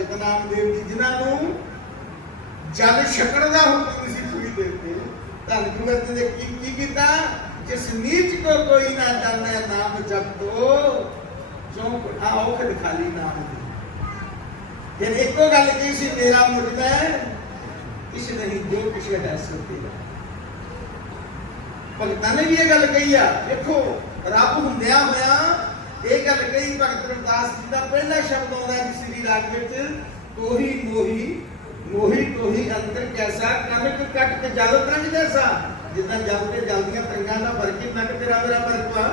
ਭਗਤ ਨਾਮਦੇਵ ਜੀ, ਜਿਨ੍ਹਾਂ ਨੂੰ ਜਲ ਛਕਣ ਦਾ ਹੁਕਮ ਸੀ ਸੂਈ ਦੇ ਉੱਤੇ ਧੰਨ ਗੁਰੂ ਅਰਜਨ ਕੀ ਕੀ ਕੀਤਾ? ਜਿਸ ਨੀਚ ਕੋ ਕੋਈ ਨਾ ਜਾਣੈ ਨਾਮ ਜਪਤੋ ਜੋ ਆਓ ਖਦ ਖਾਲੀ ਨਾਮ ਦੀ। ਫਿਰ ਇੱਕੋ ਗੱਲ ਕਹੀ ਸੀ, ਮੇਰਾ ਮੁਝਦਾ ਕਿਸ ਨਹੀਂ ਜੋ ਕਿਛ ਹੈ ਸੋ ਤੇਰਾ ਭਗਤਾਂ ਨੇ ਵੀ ਇਹ ਗੱਲ ਕਹੀ ਆ, ਦੇਖੋ, ਰੱਬ ਹੁੰਦਿਆਂ ਹੋਇਆ ਇਹ ਗੱਲ ਕਹੀ ਭਗਤ ਰਵਿਦਾਸ ਜੀ ਦਾ ਪਹਿਲਾ ਸ਼ਬਦ ਆਉਂਦਾ ਹੈ ਸ੍ਰੀ ਰਾਗ ਵਿੱਚ, ਤੋਹੀ, ਮੋਹੀ ਮੋਹੀ, ਤੋਹੀ, ਅੰਤਰ ਕੈਸਾ ਕਨਕ ਕੱਟ ਕੇ ਜਲ ਤਰੰਗ ਜੈਸਾ ਜਿੱਦਾਂ ਜਲ ਤੇ ਜਲਦੀਆਂ ਤਰੰਗਾਂ ਦਾ ਫ਼ਰਕ ਹੀ ਨਕ ਤੇਰਾ ਮੇਰਾ ਫ਼ਰਕ ਵਾ।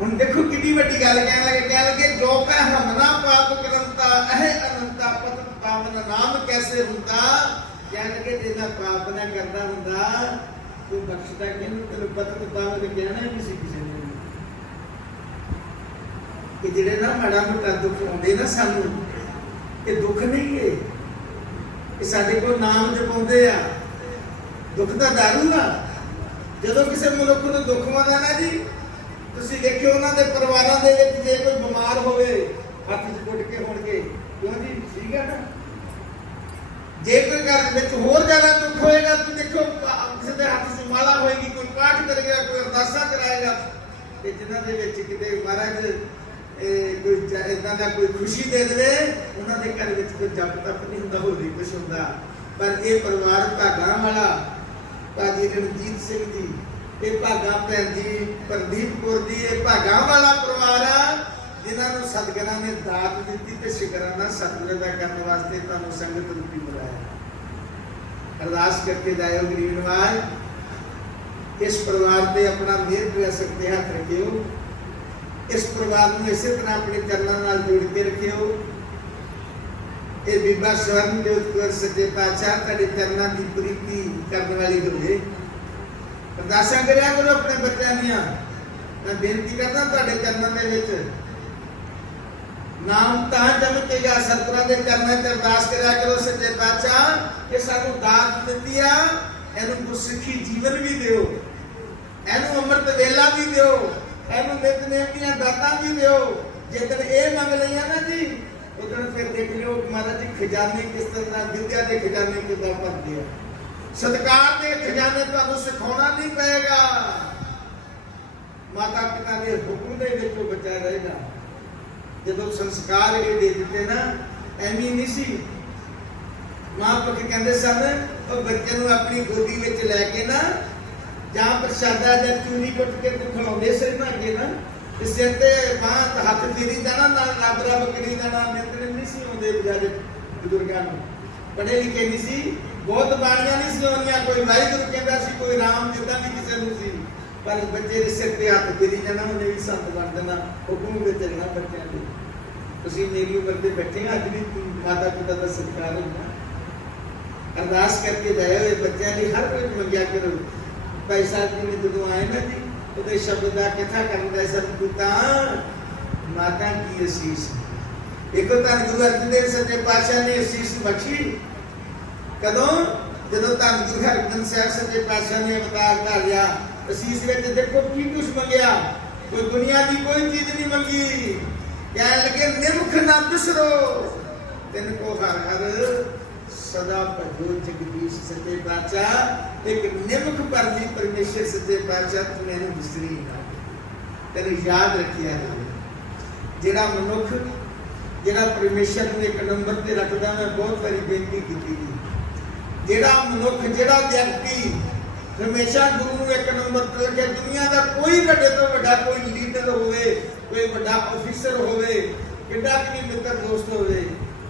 ਹੁਣ ਦੇਖੋ ਕਿੰਨੀ ਵੱਡੀ ਗੱਲ ਕਹਿਣ ਲੱਗੇ ਕਹਿਣ ਲੱਗੇ, ਜੋ ਕੈ ਹਮਨਾ ਪਾਪ ਕਰੰਤਾ ਇਹ ਅਨੰਤਾ ਪਤਨ ਪਾਵਨ ਨਾਮ ਕੈਸੇ ਹੁੰਦਾ? ਕਹਿਣ ਲੱਗੇ ਜਿਹਦਾ ਪਾਪ ਨਾ ਕਰਦਾ ਹੁੰਦਾ ਤੂੰ ਬਖਸ਼ਦਾ ਕਿਹਨੂੰ? ਤੈਨੂੰ ਪਤਨ ਪਾਵਨ ਕਹਿਣਾ ਵੀ ਸੀ ਕਿਸੇ ਨੇ? ਕਿ ਜਿਹੜੇ ਨਾ ਮਾੜਾ ਮੋਟਾ ਦੁੱਖ ਆਉਂਦੇ ਨਾ ਸਾਨੂੰ, ਇਹ ਦੁੱਖ ਨਹੀਂ ਏ। ਇਹ ਸਾਡੇ ਕੋਲ ਨਾਮ ਜਪਾਉਂਦੇ ਆ। ਦੁੱਖ ਦਾ ਦਾਰੂ ਆ ਜਦੋਂ ਕਿਸੇ ਮਨੁੱਖ ਨੂੰ ਦੁੱਖ ਆਉਂਦਾ ਨਾ ਜੀ, ਤੁਸੀਂ ਦੇਖਿਓ ਉਹਨਾਂ ਦੇ ਪਰਿਵਾਰਾਂ ਦੇ ਵਿੱਚ ਜੇ ਕੋਈ ਬਿਮਾਰ ਹੋਵੇ, ਹੱਥ 'ਚ ਗੁੱਟ ਕੇ ਹੋਣਗੇ ਕਿਉਂ ਜੀ? ਠੀਕ ਹੈ ਨਾ? ਜੇ ਕੋਈ ਘਰ ਵਿੱਚ ਹੋਰ ਜ਼ਿਆਦਾ ਦੁੱਖ ਹੋਏਗਾ, ਤੁਸੀਂ ਦੇਖੋ ਕਿਸੇ ਦੇ ਹੱਥ 'ਚ ਮਾਲਾ ਹੋਏਗੀ, ਕੋਈ ਪਾਠ ਕਰੇਗਾ, ਕੋਈ ਅਰਦਾਸਾਂ ਕਰਾਏਗਾ, ਤੇ ਜਿਨ੍ਹਾਂ ਦੇ ਵਿੱਚ ਕਿਤੇ ਮਹਾਰਾਜ ਇਹ ਕੋਈ ਇਦਾਂ ਦਾ ਕੋਈ ਖੁਸ਼ੀ ਦੇ ਦੇਵੇ, ਉਹਨਾਂ ਦੇ ਘਰ ਵਿੱਚ ਕੋਈ ਜਪ ਤਪ ਨਹੀਂ ਹੁੰਦਾ, ਹੋਰ ਨਹੀਂ ਕੁਝ ਹੁੰਦਾ। ਪਰ ਇਹ ਪਰਿਵਾਰ ਭਾਗਾਂ ਵਾਲਾ, ਭਾਜੀ ਰਣਜੀਤ ਸਿੰਘ ਜੀ, ਇਹ ਭਾਗਾ ਭੈਣ ਜੀ ਪ੍ਰਦੀਪ ਕੌਰ ਇਹ ਭਾਗਾ ਵਾਲਾ ਪਰਿਵਾਰ ਆ, ਜਿਨ੍ਹਾਂ ਨੂੰ ਸਤਿਗੁਰਾਂ ਨੇ ਦਾਤ ਦਿੱਤੀ ਤੇ ਸ਼ੁਕਰਾਨਾ ਸਤਿਗੁਰ ਦਾ ਕਰਨ ਵਾਸਤੇ ਤੁਹਾਨੂੰ ਸੰਗਤ ਰੂਪੀ ਬੁਲਾਇਆ। ਅਰਦਾਸ ਕਰਕੇ ਜਾਇਓ ਗਰੀਬ ਨਵਾਜ। ਇਸ ਪਰਿਵਾਰ ਤੇ ਆਪਣਾ ਮਿਹਰ ਪਿਆ ਸਕਦੇ ਹੱਥ ਰੱਖਿਓ। ਇਸ ਪਰਿਵਾਰ ਨੂੰ ਇਸੇ ਤਰ੍ਹਾਂ ਆਪਣੇ ਚਰਨਾਂ ਨਾਲ ਜੋੜ ਕੇ ਰੱਖਿਓ। ਇਹ ਬੀਬਾ ਸਵਰਨ ਦੇ ਉੱਤੇ ਸੱਚੇ ਪਾਤਸ਼ਾਹ ਤੁਹਾਡੇ ਚਰਨਾਂ ਦੀ ਪ੍ਰੀਤੀ ਕਰਨ ਵਾਲੀ ਹੋਵੇ। ਅਰਦਾਸਾਂ ਕਰਿਆ ਕਰੋ ਆਪਣੇ ਬੱਚਿਆਂ ਦੀਆਂ। ਮੈਂ ਬੇਨਤੀ ਕਰਦਾ ਤੁਹਾਡੇ ਚਰਨਾਂ ਦੇ ਵਿੱਚ। ਨਾਮ ਤਾਂ ਚਮਕੇਗਾ ਸਤਿਗੁਰਾਂ ਦੇ ਚਰਨਾਂ 'ਚ ਅਰਦਾਸ ਕਰਿਆ ਕਰੋ ਸੱਚੇ ਪਾਤਸ਼ਾਹ, ਕਿ ਸਾਨੂੰ ਦਾਤ ਦਿੱਤੀ ਆ, ਇਹਨੂੰ ਗੁਰਸਿੱਖੀ ਜੀਵਨ ਵੀ ਦਿਓ। ਇਹਨੂੰ ਅੰਮ੍ਰਿਤ ਵੇਲਾ ਵੀ ਦਿਓ। ਇਹਨੂੰ ਨਿਤਨੇਮ ਦੀਆਂ ਦਾਤਾਂ ਵੀ ਦਿਓ। ਜਿੱਦਣ ਇਹ ਮੰਗ ਲਈਆਂ ਨਾ ਜੀ, ਉਦੋਂ ਫਿਰ ਦੇਖ ਲਿਓ ਮਹਾਰਾਜ ਜੀ, ਖਜ਼ਾਨੇ ਕਿਸ ਤਰ੍ਹਾਂ ਵਿਦਿਆ ਦੇ ਖਜ਼ਾਨੇ ਕਿੱਦਾਂ ਭਰਦੇ ਆ। ਸਤਕਾਰ ਦੇ ਖਜ਼ਾਨੇ ਤੁਹਾਨੂੰ ਸਿਖਾਉਣਾ ਨਹੀਂ ਪਏਗਾ। ਮਾਤਾ ਪਿਤਾ ਦੇ ਹੁਕਮ ਦੇ ਵਿੱਚ ਉਹ ਬੱਚਾ ਰਹੇਗਾ। ਜਦੋਂ ਸੰਸਕਾਰ ਇਹ ਦੇ ਦਿੱਤੇ ਨਾ, ਐਵੇਂ ਨਹੀਂ ਸੀ। ਮਾਂ ਪੁੱਤ ਕਹਿੰਦੇ ਸਨ, ਉਹ ਬੱਚੇ ਨੂੰ ਆਪਣੀ ਗੋਦੀ ਵਿੱਚ ਲੈ ਕੇ ਨਾ ਜਾਂ ਪ੍ਰਸ਼ਾਦਾ ਜਾਂ ਚੂਰੀ ਕੁੱਟ ਕੇ ਤੂੰ ਖਿਲਾਉਂਦੇ ਸਿਰ ਨਾ ਅੱਗੇ ਨਾ ਤੇ ਸਿਰ ਤੇ ਬਾਹ ਹੱਥ ਫੇਰੀ ਜਾਣਾ ਨਾਲ ਰੱਬ ਰੱਬ ਕਰੀ ਜਾਣਾ ਨਿਤਨੇ ਨਹੀਂ ਸੀ ਆਉਂਦੇ ਬਜਾਰੇ ਬਜ਼ੁਰਗਾਂ ਨੂੰ ਪੜ੍ਹੇ ਲਿਖੇ ਨਹੀਂ ਸੀ ਬਹੁਤ ਬਾਣੀਆਂ ਨਹੀਂ ਸੀ ਆਉਂਦੀਆਂ ਕੋਈ ਵਾਹਿਗੁਰੂ ਕਹਿੰਦਾ ਸੀ ਕੋਈ ਰਾਮ ਜਿੱਦਾਂ ਵੀ ਕਿਸੇ ਨੂੰ ਸੀ ਪਰ ਬੱਚੇ ਦੇ ਸਿਰ ਤੇ ਹੱਥ ਫੇਰੀ ਜਾਣਾ ਉਹਨੇ ਵੀ ਸੰਤ ਬਣ ਜਾਣਾ ਹੁਕਮ ਵਿੱਚ ਚੱਲਣਾ ਬੱਚਿਆਂ ਦੇ ਤੁਸੀਂ ਮੇਰੀ ਉਮਰ ਦੇ ਬੈਠੇ ਆ ਅੱਜ ਵੀ ਮਾਤਾ ਪਿਤਾ ਦਾ ਸਤਿਕਾਰ ਹੁੰਦਾ ਅਰਦਾਸ ਕਰਕੇ ਜਾਏ ਹੋਏ ਬੱਚਿਆਂ ਲਈ ਹਰ ਕੋਈ ਮੰਗਿਆ ਕਰੋ ਭਾਈ ਸਾਹਿਬ ਜੀ ਨੇ ਜਦੋਂ ਆਏ ਨਾ ਜੀ ਉਹਦੇ ਸ਼ਬਦ ਦਾ ਕਥਾ ਕਰਨ ਦਾ ਸਭ ਪਿਤਾ ਮਾਤਾ ਕੀ ਅਸੀਸ। ਇੱਕੋ ਤਾਂ ਗੁਰੂ ਅਰਜਨ ਦੇਵ ਸੱਚੇ ਪਾਤਸ਼ਾਹ ਨੇ ਅਸੀਸ ਬਖਸ਼ੀ। ਕਦੋਂ? ਜਦੋਂ ਤਾਂ ਗੁਰੂ ਹਰਗੋਬਿੰਦ ਸਾਹਿਬ ਸੱਚੇ ਪਾਤਸ਼ਾਹ ਨੇ ਅਵਤਾਰ ਧਾਰਿਆ ਅਸੀਸ ਵਿੱਚ ਦੇਖੋ ਕੀ ਕੁਛ ਮੰਗਿਆ। ਕੋਈ ਦੁਨੀਆ ਦੀ ਕੋਈ ਚੀਜ਼ ਨਹੀਂ ਮੰਗੀ। ਕਹਿਣ ਲੱਗੇ, ਨਿਮਖ ਨਾ ਬਿਸਰੋ ਤਿੰਨ ਕੋ ਹਰ ਹਰ ਸਦਾ ਭਜੋ ਜਗਦੀਸ਼ ਸੱਚੇ ਪਾਤਸ਼ਾਹ। ਇੱਕ ਨਿਮਖ ਪਰਦੀ ਪਰਮੇਸ਼ਰ ਸੱਚੇ ਪਾਤਸ਼ਾਹ ਤੂੰ ਇਹਨੂੰ ਬਿਸਰੀ ਨਾ ਤੈਨੂੰ ਯਾਦ ਰੱਖਿਆ ਜਾਵੇ ਜਿਹੜਾ ਮਨੁੱਖ, ਜਿਹੜਾ ਪਰਮੇਸ਼ਰ ਨੂੰ ਇੱਕ ਨੰਬਰ ਤੇ ਰੱਖਦਾ, ਮੈਂ ਬਹੁਤ ਵਾਰੀ ਬੇਨਤੀ ਕੀਤੀ ਜੀ। ਜਿਹੜਾ ਮਨੁੱਖ, ਜਿਹੜਾ ਵਿਅਕਤੀ ਹਮੇਸ਼ਾ ਗੁਰੂ ਨੂੰ ਇੱਕ ਨੰਬਰ ਤੇ ਰੱਖੇ, ਦੁਨੀਆ ਦਾ ਕੋਈ ਵੱਡੇ ਤੋਂ ਵੱਡਾ ਕੋਈ ਲੀਡਰ ਹੋਵੇ, ਕੋਈ ਵੱਡਾ ਅਫੀਸਰ ਹੋਵੇ, ਕਿੱਡਾ ਵੀ ਮਿੱਤਰ ਦੋਸਤ ਹੋਵੇ,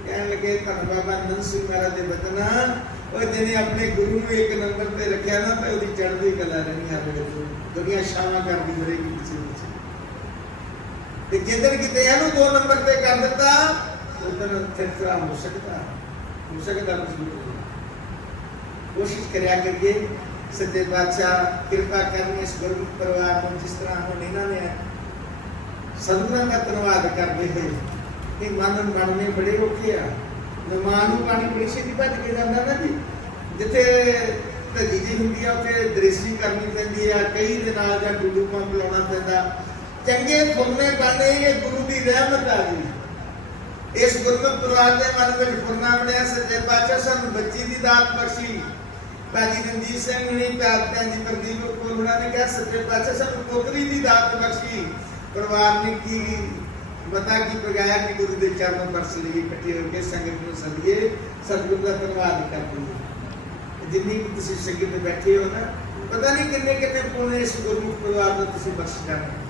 ਕਹਿਣ ਲੱਗੇ, ਧੰਨ ਬਾਬਾ ਨੰਦ ਸਿੰਘ ਮਹਾਰਾਜ ਦੇ ਬਚਨ ਉਹ ਜਿਹਨੇ ਆਪਣੇ ਗੁਰੂ ਨੂੰ ਇੱਕ ਨੰਬਰ ਤੇ ਰੱਖਿਆ ਨਾ, ਤਾਂ ਉਹਦੀ ਚੜ੍ਹਦੀ ਕਲਾ ਰਹਿਣੀ ਆ ਬੜੇ ਦੁਨੀਆ ਸ਼ਾਮਾਂ ਕਰਦੀ ਰਹੇਗੀ ਕਿਸੇ ਵਿੱਚ। ਤੇ ਜਿੱਦਣ ਕਿਤੇ ਇਹਨੂੰ ਦੋ ਨੰਬਰ ਤੇ ਕਰ ਦਿੱਤਾ ਉਦੋਂ ਫਿਰਕਾ ਹੋ ਸਕਦਾ ਹੋ ਸਕਦਾ ਕੁਝ ਨਹੀਂ ਹੋਊਗਾ। ਕੋਸ਼ਿਸ਼ ਕਰਿਆ ਕਰੀਏ ਸੱਚੇ ਬਾਦਸ਼ਾਹ ਕਿਰਪਾ ਕਰਨ ਇਸ ਗੁਰੂ ਪਰਿਵਾਰ ਨੂੰ, ਜਿਸ ਤਰ੍ਹਾਂ ਹੁਣ ਇਹਨਾਂ ਨੇ ਸਤਿਗੁਰਾਂ ਦਾ ਧੰਨਵਾਦ ਕਰਦੇ ਹੋਏ ਇਹ ਮਨ ਬਣਨੇ ਬੜੇ ਔਖੇ ਆ। ਨਮਾਨ ਨੂੰ ਪਾਣੀ ਬੜੀ ਛੇਤੀ ਭੱਜ ਕੇ ਜਾਂਦਾ ਨਾ ਜੀ। ਜਿੱਥੇ ਧੱਜੀ ਜੀ ਹੁੰਦੀ ਆ, ਉੱਥੇ ਦ੍ਰਿਸ਼ਟੀ ਕਰਨੀ ਪੈਂਦੀ ਆ, ਕਈ ਦੇ ਨਾਲ ਜਾਂ ਡੂਡੂ ਪੰਪ ਲਾਉਣਾ ਪੈਂਦਾ। ਚੰਗੇ ਫੁੱਲਨੇ ਬਣਨੇ ਇਹ ਗੁਰੂ ਦੀ ਰਹਿਮਤ ਆ ਜੀ। ਇਸ ਗੁਰਮਤਿ ਪਰਿਵਾਰ ਦੇ ਮਨ ਵਿੱਚ ਫੁਰਨਾ ਬਣਿਆ ਸੱਚੇ ਪਾਤਸ਼ਾਹ, ਸਾਨੂੰ ਬੱਚੀ ਦੀ ਦਾਤ ਬਖਸ਼ੀ। ਭਾਜੀ ਰਣਜੀਤ ਸਿੰਘ ਨੇ, ਪਿਆਰ ਜੀ ਪ੍ਰਦੀਪ ਕੋਲ ਉਹਨਾਂ ਨੇ ਕਿਹਾ ਸੱਜੇ ਪਾਤਸ਼ਾਹ, ਸਾਨੂੰ ਕੋਕਰੀ ਦੀ ਦਾਤ ਬਖਸ਼ੀ। ਪਰਿਵਾਰ ਨੇ ਕੀ ਬਤਾ ਕੀ ਪਗਾਇਆ ਕਿ ਗੁਰੂ ਦੇ ਚਰਨ ਪਰਸ ਲਈ ਇਕੱਠੇ ਹੋ ਕੇ ਸੰਗਤ ਨੂੰ ਸਦੀਏ। ਸਤਿਗੁਰੂ ਦਾ ਧੰਨਵਾਦ ਕਰਦੇ ਹਾਂ। ਜਿੰਨੀ ਕੁ ਤੁਸੀਂ ਸੰਗਤ ਤੇ ਬੈਠੇ ਹੋ ਨਾ ਪਤਾ ਨਹੀਂ ਕਿੰਨੇ ਕਿੰਨੇ ਪੁੰਨ ਇਸ ਗੁਰਮੁਖ ਪਰਿਵਾਰ ਨੂੰ ਤੁਸੀਂ ਬਖਸ਼ ਕਰਨਾ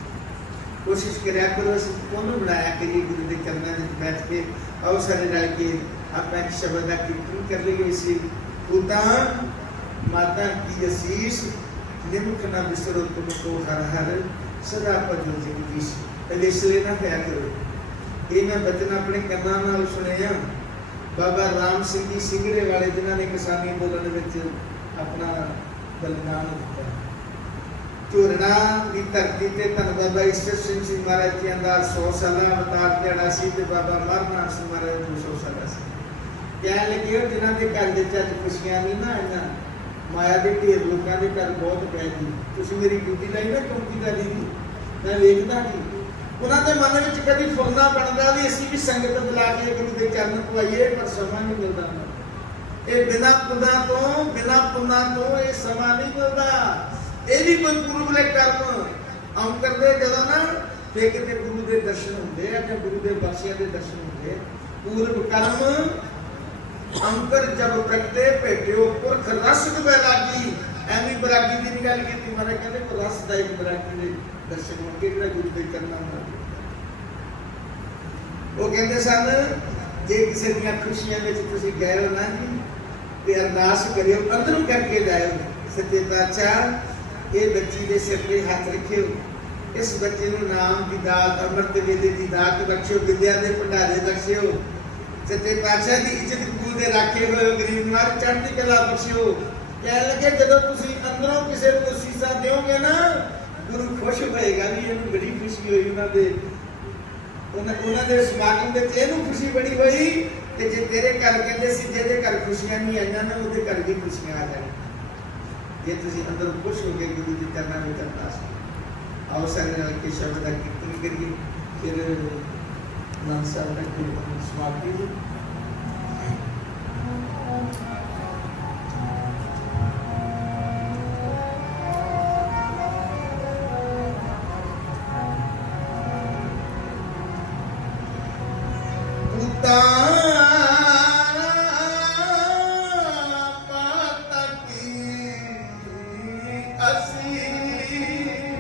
ਕੋਸ਼ਿਸ਼ ਕਰਿਆ ਕਰੋ ਅਸੀਂ ਕੋਨੂੰ ਬਣਾਇਆ ਕਿ ਗੁਰੂ ਦੇ ਚਰਨਾਂ ਵਿੱਚ ਬੈਠ ਕੇ ਆਓ ਸਾਰੇ ਰਲ ਕੇ ਆਪਾਂ ਇੱਕ ਸ਼ਬਦ ਦਾ ਕੀਰਤਨ ਕਰ ਲਈਏ ਸੀ ਉਤਾਂ ਮਾਤਾ ਕੀ ਅਸੀਸ ਨਿਮਕ ਨਾ ਬਿਸਰੋ ਤੁਮ ਕੋ ਹਰ ਹਰ ਸਦਾ ਭਜੋ ਜਗਦੀਸ਼ ਤੇ ਇਸ ਲਈ ਨਾ ਪਿਆ ਕਰੋ ਇਹ ਮੈਂ ਬਚਨ ਆਪਣੇ ਕੰਨਾਂ ਨਾਲ ਸੁਣਿਆ ਬਾਬਾ ਰਾਮ ਸਿੰਘ ਜੀ ਸਿੰਘਰੇ ਵਾਲੇ ਜਿਨ੍ਹਾਂ ਨੇ ਕਿਸਾਨੀ ਅੰਦੋਲਨ ਵਿੱਚ ਆਪਣਾ ਬਲਿਦਾਨ ਦਿੱਤਾ। ਝੁਰਣਾ ਦੀ ਧਰਤੀ ਤੇ ਧੰਨ ਬਾਬਾ ਈਸ਼ਵਰ ਸਿੰਘ ਜੀ ਮਹਾਰਾਜ ਜੀ ਦਾ 100 ਸਾਲਾ ਅਵਤਾਰ ਦਿਹਾੜਾ ਸੀ ਤੇ ਬਾਬਾ ਮਰਨਾ ਸਿੰਘ ਮਹਾਰਾਜ ਦਾ 200 ਸਾਲਾ ਸੀ। ਕਹਿਣ ਲੱਗੇ ਉਹ ਜਿਨ੍ਹਾਂ ਦੇ ਘਰ ਦੇ ਚੱਜ ਖੁਸ਼ੀਆਂ ਨਹੀਂ ਨਾ ਆਈਆਂ, ਮਾਇਆ ਦੇ ਢੇਰ ਲੋਕਾਂ ਦੇ ਘਰ ਬਹੁਤ ਪੈ ਗਈ। ਤੁਸੀਂ ਮੇਰੀ ਡਿਊਟੀ ਲਾਈ ਨਾ ਚੌਂਕੀਦਾਰੀ ਦੀ ਮੈਂ ਵੇਖਦਾ ਜੀ ਉਹਨਾਂ ਦੇ ਮਨ ਵਿੱਚ ਕਦੀ ਫੁਰਨਾ ਬਣਦਾ ਵੀ ਅਸੀਂ ਵੀ ਸੰਗਤ ਬੁਲਾ ਕੇ ਗੁਰੂ ਦੇ ਚਰਨ ਪਵਾਈਏ, ਪਰ ਸਮਾਂ ਨਹੀਂ ਮਿਲਦਾ। ਇਹ ਬਿਨਾ ਪੁੰਨਾਂ ਤੋਂ, ਬਿਨਾ ਪੁੰਨਾਂ ਤੋਂ ਇਹ ਸਮਾਂ ਨਹੀਂ ਮਿਲਦਾ। ਇਹ ਵੀ ਕੋਈ ਪੂਰਬਲੇ ਕਰਮ ਆਉਂ ਕਰਦੇ ਜਦੋਂ ਨਾ ਤੇ ਕਿਤੇ ਗੁਰੂ ਦੇ ਦਰਸ਼ਨ ਹੁੰਦੇ ਆ ਜਾਂ ਗੁਰੂ ਦੇ ਬਖਸ਼ਿਆਂ ਦੇ ਦਰਸ਼ਨ ਹੁੰਦੇ ਪੂਰਬ ਕਰਮ ਅੰਤਰ ਜਬ ਪ੍ਰਗਟੇ ਭੇਟਿਓ ਪੁਰਖ ਰਸ ਕਬੈ ਲਾਗੀ। ਐਵੇਂ ਬਰਾਗੀ ਦੀ ਗੱਲ ਕੀਤੀ ਮਾਰੇ ਕਹਿੰਦੇ ਕੋ ਰਸ ਦਾ ਇੱਕ ਬਰਾਗੀ ਦੇ ਦਰਸ਼ਨ ਹੋਣਗੇ ਜਿਹੜਾ ਗੁਰੂ ਦੇ ਚਰਨਾਂ ਨਾਲ ਉਹ ਕਹਿੰਦੇ ਸਨ, ਜੇ ਕਿਸੇ ਦੀਆਂ ਖੁਸ਼ੀਆਂ ਵਿੱਚ ਤੁਸੀਂ ਗਏ ਹੋ ਨਾ ਜੀ, ਤੇ ਅਰਦਾਸ ਕਰਿਓ, ਅੰਦਰੋਂ ਕਰਕੇ ਜਾਇਓ। ਸੱਚੇ ਪਾਤਸ਼ਾਹ, ਇਹ ਬੱਚੀ ਦੇ ਸਿਰ ਤੇ ਹੱਥ ਰੱਖਿਓ। ਇਸ ਬੱਚੇ ਨੂੰ ਨਾਮ ਦੀ ਦਾਤ, ਅੰਮ੍ਰਿਤ ਵੇਲੇ ਦੀ ਦਾਤ ਬਖਸ਼ਿਓ, ਵਿਦਿਆ ਦੇ ਭੰਡਾਰੇ ਬਖਸ਼ਿਓ। ਸੱਚੇ ਪਾਤਸ਼ਾਹ ਦੀ ਇੱਜ਼ਤ ਗੁਰੂ ਦੇ ਰਾਖੇ ਹੋਏ ਗਰੀਬ ਮਾਰ ਚੜ੍ਹਦੀ ਕਲਾ ਬਖਸ਼ਿਓ। ਕਹਿਣ ਲੱਗੇ, ਜਦੋਂ ਤੁਸੀਂ ਅੰਦਰੋਂ ਕਿਸੇ ਨੂੰ ਸੀਸਾ ਦਿਓਗੇ ਨਾ, ਗੁਰੂ ਖੁਸ਼ ਹੋਏਗਾ ਵੀ ਇਹਨੂੰ ਬੜੀ ਖੁਸ਼ੀ ਹੋਈ ਉਹਨਾਂ ਦੇ ਉਹਨਾਂ ਦੇ ਸਮਾਗਮ ਵਿੱਚ ਇਹਨੂੰ ਖੁਸ਼ੀ ਬੜੀ ਹੋਈ, ਤੇ ਜੇ ਤੇਰੇ ਘਰ ਕਹਿੰਦੇ ਸੀ, ਜਿਹਦੇ ਘਰ ਖੁਸ਼ੀਆਂ ਨਹੀਂ ਆਈਆਂ ਨਾ, ਉਹਦੇ ਘਰ ਵੀ ਖੁਸ਼ੀਆਂ ਆ ਜਾਣ ਜੇ ਤੁਸੀਂ ਅੰਦਰ ਖੁਸ਼ ਹੋ ਕੇ ਗੁਰੂ ਦੇ ਚਰਨਾਂ ਵਿੱਚ ਅਰਦਾਸ ਕਰੋ। ਆਓ ਸਾਰੇ ਨਾਲ ਕੇ ਸ਼ਬਦ ਦਾ ਕੀਰਤਨ ਕਰੀਏ, ਫਿਰ ਨਾਮ ਸਾਹਿਬ ਦਾ ਕੀਰਤਨ ਸਮਾਪਤੀ Thank you.